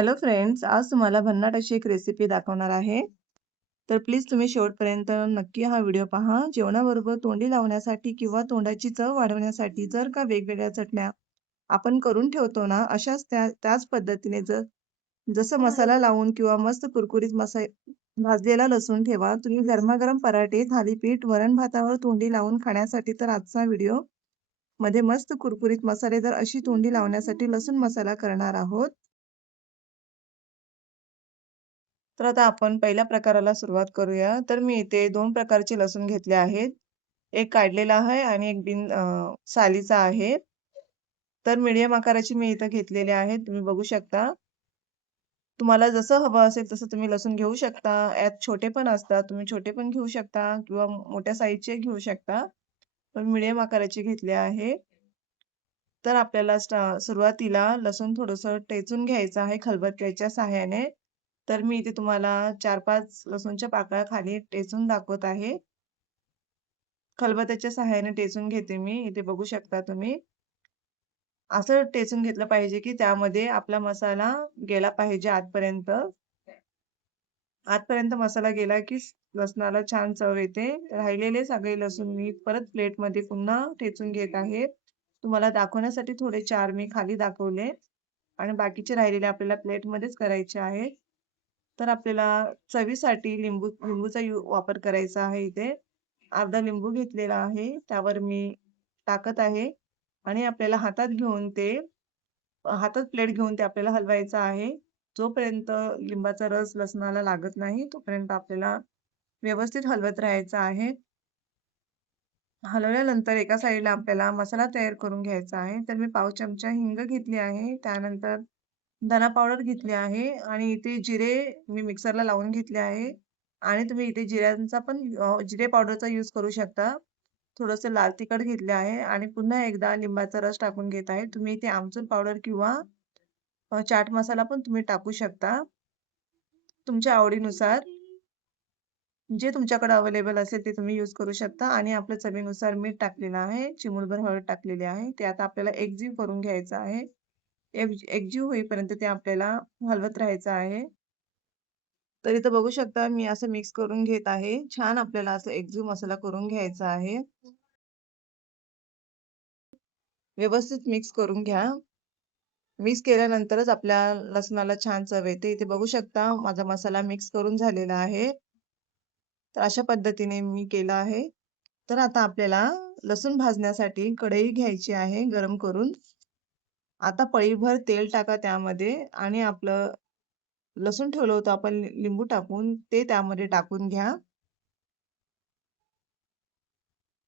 Hello friends, आज तुम्हाला भन्नाट अशी एक रेसिपी दाखवणार आहे. तर प्लीज तुम्ही शेवटपर्यंत नक्की हा व्हिडिओ पहा. जेवणाबरोबर तोंडी लावण्यासाठी किंवा तोंडाची चव वाढवण्यासाठी जर का वेगवेगळ्या चटण्या आपण करून ठेवतो ना, अशाच त्याच पद्धतीने जसं मसाला लावून किंवा मस्त कुरकुरीत भाजलेला लसूण ठेवा. तुम्ही गरमागरम पराठे, थालीपीठ, वरण भातावर तोंडी लावून खाण्यासाठी तर आजचा व्हिडिओ मध्ये मस्त कुरकुरीत मसालेदार अशी तोंडी लावण्यासाठी लसूण मसाला करणार आहोत. तर आता आपण पहिल्या प्रकाराला सुरुवात करूया. तर मी इथे 2 प्रकारचे लसूण घेतले आहेत. एक काढलेला आहे आणि एक सालीचा आहे. तर मीडियम आकाराची मी इथं घेतलेले आहेत. तुम्ही बघू शकता. तुम्हाला जसं हवं असेल तसं तुम्ही लसूण घेऊ शकता. यात छोटे पण असतात. तुम्ही छोटे पण घेऊ शकता किंवा मोठ्या साईजचे घेऊ शकता. पण मीडियम आकाराचे घेतले आहे. तर आपल्याला सुरुवातीला लसूण थोडंसं टेचून घ्यायचं आहे खलबत्त्याच्या सहाय्याने. तर मी इथे तुम्हाला 4-5 लसूणच्या पाकळ्या खाली टेचून दाखवत आहे. खलबत्त्याच्या सहाय्याने टेचून घेते मी. इथे बघू शकता तुम्ही. असं टेचून घेतलं पाहिजे, की त्यामध्ये आपला मसाला गेला पाहिजे आतपर्यंत. आतपर्यंत मसाला गेला, की लसणाला छान चव येते. राहिलेले सगळे लसूण मी परत प्लेटमध्ये पुन्हा ठेचून घेत आहे. तुम्हाला दाखवण्यासाठी थोडे 4 मी खाली दाखवले आणि बाकीचे राहिलेले आपल्याला प्लेटमध्येच करायचे आहेत. तर आपल्याला चवीसाठी लिंबूचा वापर करायचा आहे इथे. अर्धा लिंबू घेतलेला आहे. त्यावर मी टाकत आहे आणि आपल्याला हातात प्लेट घेऊन ते आपल्याला हलवायचं आहे. जोपर्यंत लिंबाचा रस लसणाला लागत नाही, तोपर्यंत आपल्याला व्यवस्थित हलवत राहायचं आहे. हलवल्यानंतर एका साईडला आपल्याला मसाला तयार करून घ्यायचा आहे. तर मी पाव चमचा हिंग घेतली आहे. त्यानंतर धना पावडर घेतली आहे आणि इथे जिरे मी मिक्सरला लावून घेतले आहे आणि तुम्ही इथे जिरे पावडरचा यूज करू शकता. थोडंसं लाल तिखट घेतले आहे आणि पुन्हा एकदा लिंबाचा रस टाकून घेत आहे. तुम्ही इथे आमचूर पावडर किंवा चाट मसाला पण तुम्ही टाकू शकता. तुमच्या आवडीनुसार जे तुमच्याकडे अवेलेबल असेल ते तुम्ही यूज करू शकता आणि आपल्या चवीनुसार मीठ टाकलेलं आहे. चिमूटभर हळद टाकलेली आहे. ते आता आपल्याला एकजीव करून घ्यायचं आहे. एकजीव होईपर्यंत ते आपल्याला हलवत राहायचं आहे. तर इथं बघू शकता मी असं मिक्स करून घेत आहे. छान आपल्याला असं एकजीव मसाला करून घ्यायचा आहे. व्यवस्थित मिक्स करून घ्या. मिक्स केल्यानंतरच आपल्या लसणाला छान चव येते. इथे बघू शकता माझा मसाला मिक्स करून झालेला आहे. तर अशा पद्धतीने मी केलं आहे. तर आता आपल्याला लसूण भाजण्यासाठी कढई घ्यायची आहे गरम करून. आता पळीभर तेल टाका त्यामध्ये आणि आपलं लसूण ठेवलं होतं आपण लिंबू टाकून ते त्यामध्ये टाकून घ्या.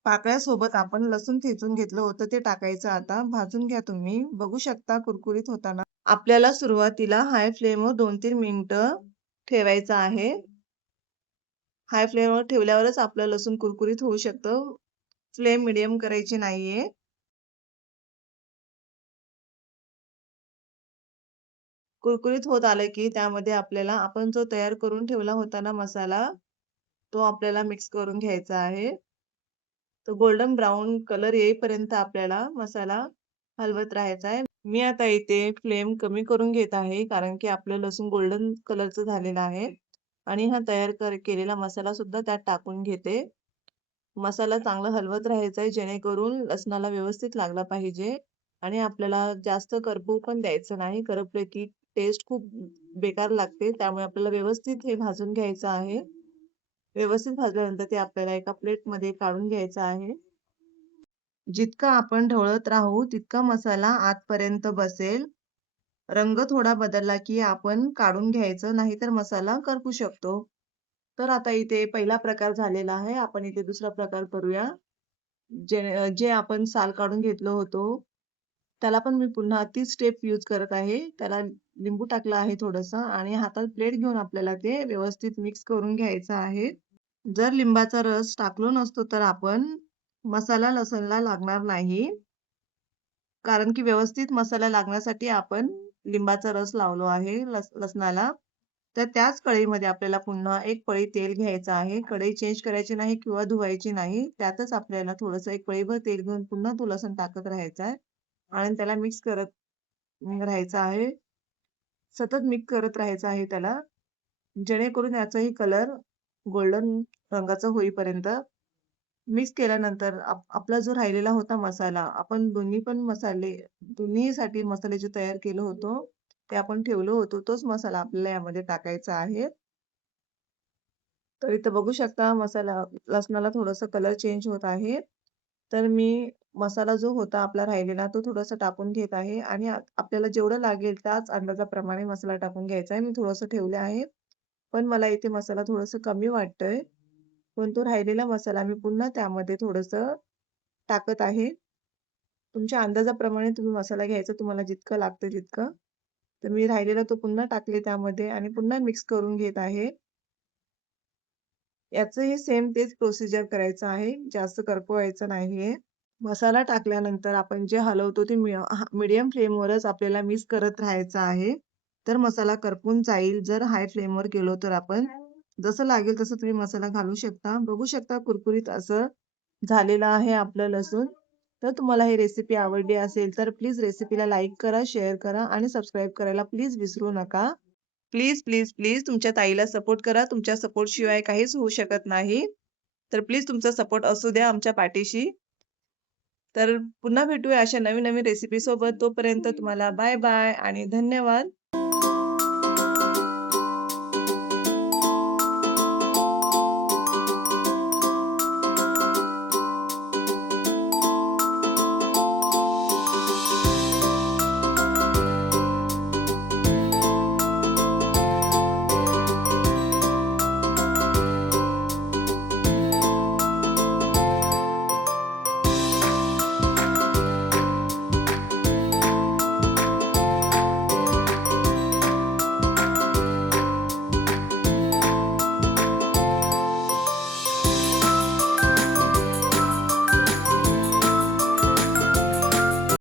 पाकळ्यासोबत आपण लसूण ठेचून घेतलं होतं ते टाकायचं आता. भाजून घ्या तुम्ही. बघू शकता कुरकुरीत होताना. आपल्याला सुरुवातीला हाय फ्लेमवर 2-3 मिनिटं ठेवायचं आहे. हाय फ्लेमवर ठेवल्यावरच आपलं लसूण कुरकुरीत होऊ शकतं. फ्लेम मीडियम करायची नाहीये. कुरकुरीत होत आलं की त्यामध्ये आपल्याला आपण जो तयार करून ठेवला होता ना मसाला, तो आपल्याला मिक्स करून घ्यायचा आहे. तो गोल्डन ब्राउन कलर येईपर्यंत आपल्याला मसाला हलवत राहायचा आहे. मी आता इथे फ्लेम कमी करून घेत आहे, कारण की आपलं लसूण गोल्डन कलरचं झालेलं आहे आणि हा केलेला मसाला सुद्धा त्यात टाकून घेते. मसाला चांगला हलवत राहायचा आहे, जेणेकरून लसणाला व्यवस्थित लागला पाहिजे आणि आपल्याला जास्त करपू पण द्यायचं नाही. करपलं की टेस्ट खूप बेकार लागते. त्यामुळे आपल्याला व्यवस्थित हे भाजून घ्यायचं आहे. व्यवस्थित भाजल्यानंतर ते आपल्याला एका प्लेटमध्ये काढून घ्यायचं आहे. जितका आपण ढवळत राहू, तितका मसाला आतपर्यंत बसेल. रंग थोडा बदलला की आपण काढून घ्यायचं, नाहीतर मसाला करपू शकतो. तर आता इथे पहिला प्रकार झालेला आहे. आपण इथे दुसरा प्रकार करूया. जे आपण साल काढून घेतलं होतं, त्याला पण मी पुन्हा तीच स्टेप यूज करत आहे. त्याला लिंबू टाकलं आहे थोडंसं आणि हातात प्लेट घेऊन आपल्याला ते व्यवस्थित मिक्स करून घ्यायचं आहे. जर लिंबाचा रस टाकलो नसतो तर आपण मसाला लसणला लागणार नाही. कारण की व्यवस्थित मसाला लागण्यासाठी आपण लिंबाचा रस लावलो आहे लसणाला. तर त्याच कढईमध्ये आपल्याला पुन्हा एक पळी तेल घ्यायचं आहे. कढई चेंज करायची नाही किंवा धुवायची नाही. त्यातच आपल्याला थोडंसं एक पळीभर तेल घेऊन पुन्हा तो लसूण टाकत राहायचा आहे आणि त्याला मिक्स करत राहायचं आहे. सतत मिक्स करत राहायचं आहे त्याला, जेणेकरून याचाही कलर गोल्डन रंगाचा होईपर्यंत. मिक्स केल्यानंतर आपला जो राहिलेला होता मसाला, आपण दोन्हीसाठी मसाले जे तयार केलं होतं, ते आपण ठेवलं होतं. तोच मसाला आपल्याला यामध्ये टाकायचा आहे. तर इथं बघू शकता लसणाला थोडंसं कलर चेंज होत आहे. तर मी मसाला जो होता आपला राहिलेला तो थोडासा टाकून घेत आहे आणि आपल्याला जेवढं लागेल त्याच अंदाजाप्रमाणे मसाला टाकून घ्यायचा आहे. मी थोडंसं ठेवलं आहे. पण मला इथे मसाला थोडंसं कमी वाटतंय. पण तो राहिलेला मसाला मी पुन्हा त्यामध्ये थोडंसं टाकत आहे. तुमच्या अंदाजाप्रमाणे तुम्ही मसाला घ्यायचा तुम्हाला जितकं लागतं तितकं. तर मी राहिलेला तो पुन्हा टाकले त्यामध्ये आणि पुन्हा मिक्स करून घेत आहे. याचंही सेम तेच प्रोसिजर करायचं आहे. जास्त करपवायचं नाहीये. मसाला टाकल्यानंतर आपण जे हलवतो ते मीडियम फ्लेमवरच आपल्याला मिक्स करत राहायचं आहे. तर मसाला करपून जाईल. जर हाय फ्लेमवर केलो तर आपण जसं लागेल तसं तुम्ही मसाला घालू शकता. बघू शकता कुरकुरीत असं झालेलं आहे आपलं लसूण. तर तुम्हाला ही रेसिपी आवडली असेल तर प्लीज रेसिपीला लाईक करा, शेअर करा आणि सबस्क्राईब करायला प्लीज विसरू नका. प्लीज, प्लीज, प्लीज तुमच्या ताईला सपोर्ट करा. तुमच्या सपोर्ट शिवाय काहीच होऊ शकत नाही. तर प्लीज तुमचा सपोर्ट असू द्या आमच्या पाठीशी. तर पुन्हा भेटूया अशा नवीन-नवीन रेसिपी सोबत. तोपर्यंत तुम्हाला बाय बाय आणि धन्यवाद.